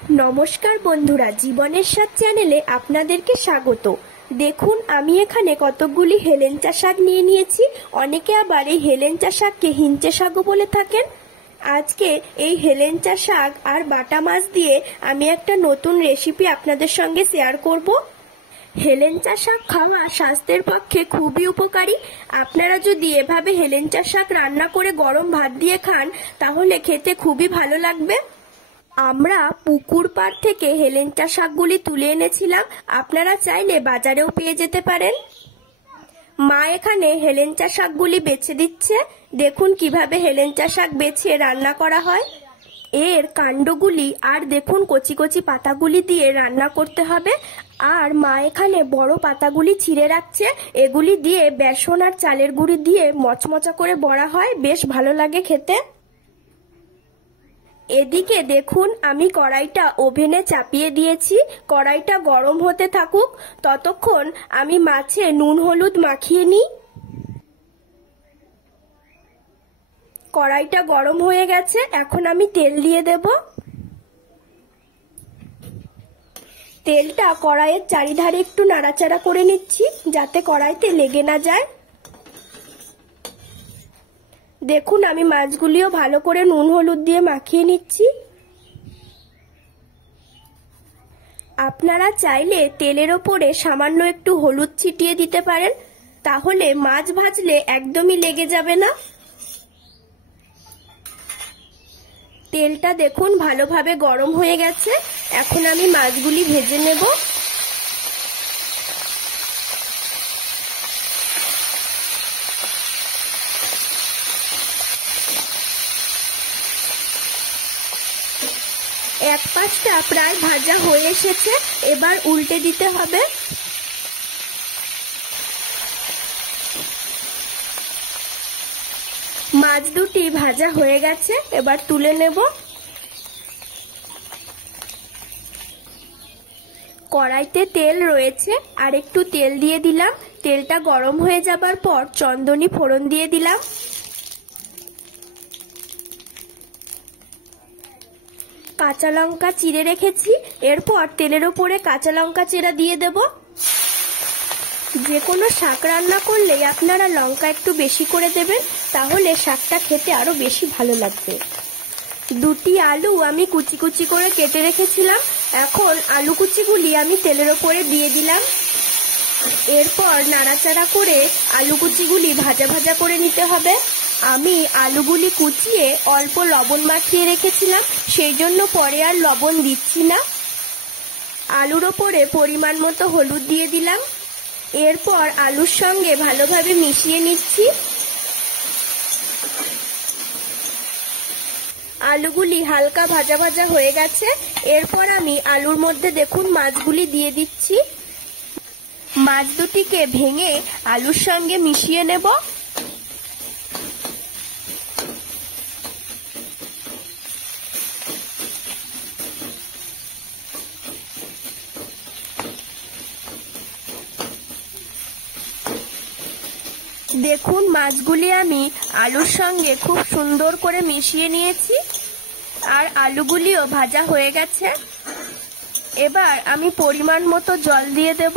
নমস্কার বন্ধুরা, জীবনের স্বাদ চ্যানেলে আপনাদেরকে স্বাগত। দেখুন, আমি এখানে কতকগুলি হেলেঞ্চা শাক নিয়ে নিয়েছি। অনেকে আবার এই হেলেঞ্চা শাককে হিঞ্চে শাকও বলে থাকেন। আজকে এই হেলেঞ্চা শাক আর বাটা মাছ দিয়ে আমি একটা নতুন রেসিপি আপনাদের সঙ্গে শেয়ার করব। হেলেঞ্চা শাক খাওয়া স্বাস্থ্যের পক্ষে খুবই উপকারী। আপনারা যদি এভাবে হেলেঞ্চা শাক রান্না করে গরম ভাত দিয়ে খান তাহলে খেতে খুবই ভালো লাগবে। আমরা পুকুর পাড় থেকে হেলেঞ্চা শাকগুলি তুলে এনেছিলাম। আপনারা চাইলে বাজারেও পেয়ে যেতে পারেন। মা এখানে হেলেঞ্চা শাকগুলি বেছে দিচ্ছে। দেখুন কিভাবে হেলেঞ্চা শাক বেছে রান্না করা হয়। এর কাণ্ডগুলি আর দেখুন কচি কচি পাতাগুলি দিয়ে রান্না করতে হবে। আর মা এখানে বড় পাতাগুলি ছিঁড়ে রাখছে। এগুলি দিয়ে বেসন আর চালের গুঁড়ি দিয়ে মচমচা করে বড়া হয়, বেশ ভালো লাগে খেতে। এদিকে দেখুন, আমি কড়াইটা ওভেনে চাপিয়ে দিয়েছি। কড়াইটা গরম হতে থাকুক, ততক্ষণ আমি মাছে নুন হলুদ মাখিয়ে নিই। কড়াইটা গরম হয়ে গেছে, এখন আমি তেল দিয়ে দেব। তেলটা কড়াইয়ের চারিধারে একটু নাড়াচাড়া করে নিচ্ছি যাতে কড়াইতে লেগে না যায়। দেখুন, আমি মাছগুলিও ভালো করে নুন হলুদ দিয়ে মাখিয়ে নিচ্ছি। আপনারা চাইলে তেলের ওপরে সামান্য একটু হলুদ ছিটিয়ে দিতে পারেন, তাহলে মাছ ভাজলে একদমই লেগে যাবে না। তেলটা দেখুন ভালোভাবে গরম হয়ে গেছে। এখন আমি মাছগুলি ভেজে নেব। এক পাশটা প্রায় ভাজা হয়ে এসেছে, এবার উল্টে দিতে হবে। মাছ দুটি ভাজা হয়ে গেছে, এবার তুলে নেব। কড়াইতে তেল রয়েছে, আর একটু তেল দিয়ে দিলাম। তেলটা গরম হয়ে যাবার পর চন্দনী ফোড়ন দিয়ে দিলাম। কাঁচা লঙ্কা চিড়ে রেখেছি, এরপর তেলের ওপরে কাঁচা লঙ্কা চেরা দিয়ে দেব। যে কোনো শাক রান্না করলেই আপনারা লঙ্কা একটু বেশি করে দেবেন, তাহলে শাকটা খেতে আরো বেশি ভালো লাগবে। দুটি আলু আমি কুচি কুচি করে কেটে রেখেছিলাম। এখন আলু কুচিগুলি আমি তেলের ওপরে দিয়ে দিলাম। এরপর নাড়াচাড়া করে আলু কুচিগুলি ভাজা ভাজা করে নিতে হবে। আমি আলুগুলি কুচিয়ে অল্প লবণ মাখিয়ে রেখেছিলাম, সেই জন্য পরে আর লবণ দিচ্ছি না। আলুর ওপরে পরিমাণ মতো হলুদ দিয়ে দিলাম। এরপর আলুর সঙ্গে ভালোভাবে মিশিয়ে নিচ্ছি। আলুগুলি হালকা ভাজা ভাজা হয়ে গেছে। এরপর আমি আলুর মধ্যে দেখুন মাছগুলি দিয়ে দিচ্ছি। মাছ দুটিকে ভেঙে আলুর সঙ্গে মিশিয়ে নেব। দেখুন, মাছগুলি আমি আলুর সঙ্গে খুব সুন্দর করে মিশিয়ে নিয়েছি, আর আলুগুলিও ভাজা হয়ে গেছে। এবার আমি পরিমাণ মতো জল দিয়ে দেব।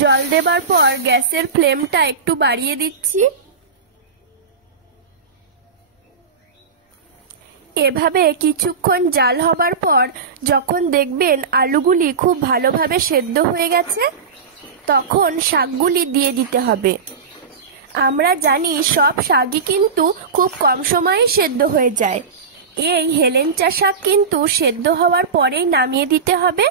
জল দেবার পর গ্যাসের ফ্লেমটা একটু বাড়িয়ে দিচ্ছি। এভাবে কিছুক্ষণ জাল হবার পর যখন দেখবেন আলুগুলি খুব ভালোভাবে সেদ্ধ হয়ে গেছে, তখন শাকগুলি দিয়ে দিতে হবে। আমরা জানি সব শাকই কিন্তু খুব কম সময়ে সেদ্ধ হয়ে যায়। এই হেলেঞ্চা শাক কিন্তু সেদ্ধ হওয়ার পরেই নামিয়ে দিতে হবে।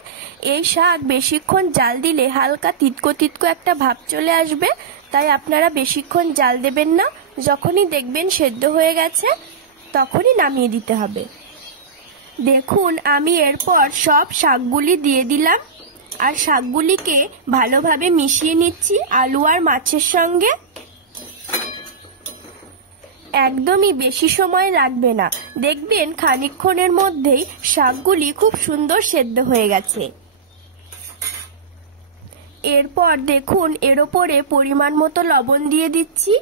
এই শাক বেশিক্ষণ জাল দিলে হালকা তিতকো তিতকো একটা ভাব চলে আসবে, তাই আপনারা বেশিক্ষণ জাল দেবেন না। যখনই দেখবেন সেদ্ধ হয়ে গেছে তখনই নামিয়ে দিতে হবে। দেখুন, আমি এরপর সব শাকগুলি দিয়ে দিলাম, আর শাকগুলিকে ভালোভাবে মিশিয়ে নিচ্ছি আলু আর মাছের সঙ্গে। একদমই বেশি সময় লাগবে না, দেখবেন খানিকক্ষণের মধ্যেই শাকগুলি খুব সুন্দর সেদ্ধ হয়ে গেছে। এরপর দেখুন এর ওপরে পরিমাণ মতো লবণ দিয়ে দিচ্ছি।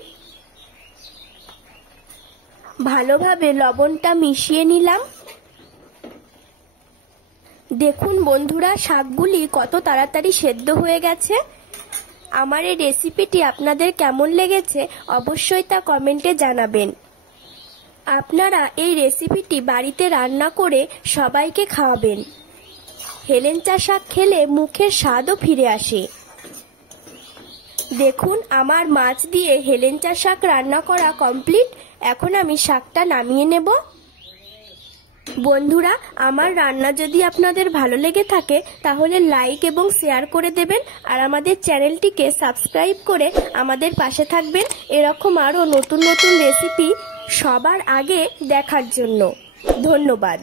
ভালোভাবে লবণটা মিশিয়ে নিলাম। দেখুন বন্ধুরা, শাকগুলি কত তাড়াতাড়ি সেদ্ধ হয়ে গেছে। আমার এই রেসিপিটি আপনাদের কেমন লেগেছে অবশ্যই তা কমেন্টে জানাবেন। আপনারা এই রেসিপিটি বাড়িতে রান্না করে সবাইকে খাওয়াবেন। হেলেঞ্চা শাক খেলে মুখের স্বাদও ফিরে আসে। দেখুন আমার মাছ দিয়ে হেলেঞ্চা শাক রান্না করা কমপ্লিট। এখন আমি শাকটা নামিয়ে নেব। বন্ধুরা, আমার রান্না যদি আপনাদের ভালো লেগে থাকে তাহলে লাইক এবং শেয়ার করে দেবেন, আর আমাদের চ্যানেলটিকে সাবস্ক্রাইব করে আমাদের পাশে থাকবেন এরকম আরও নতুন নতুন রেসিপি সবার আগে দেখার জন্য। ধন্যবাদ।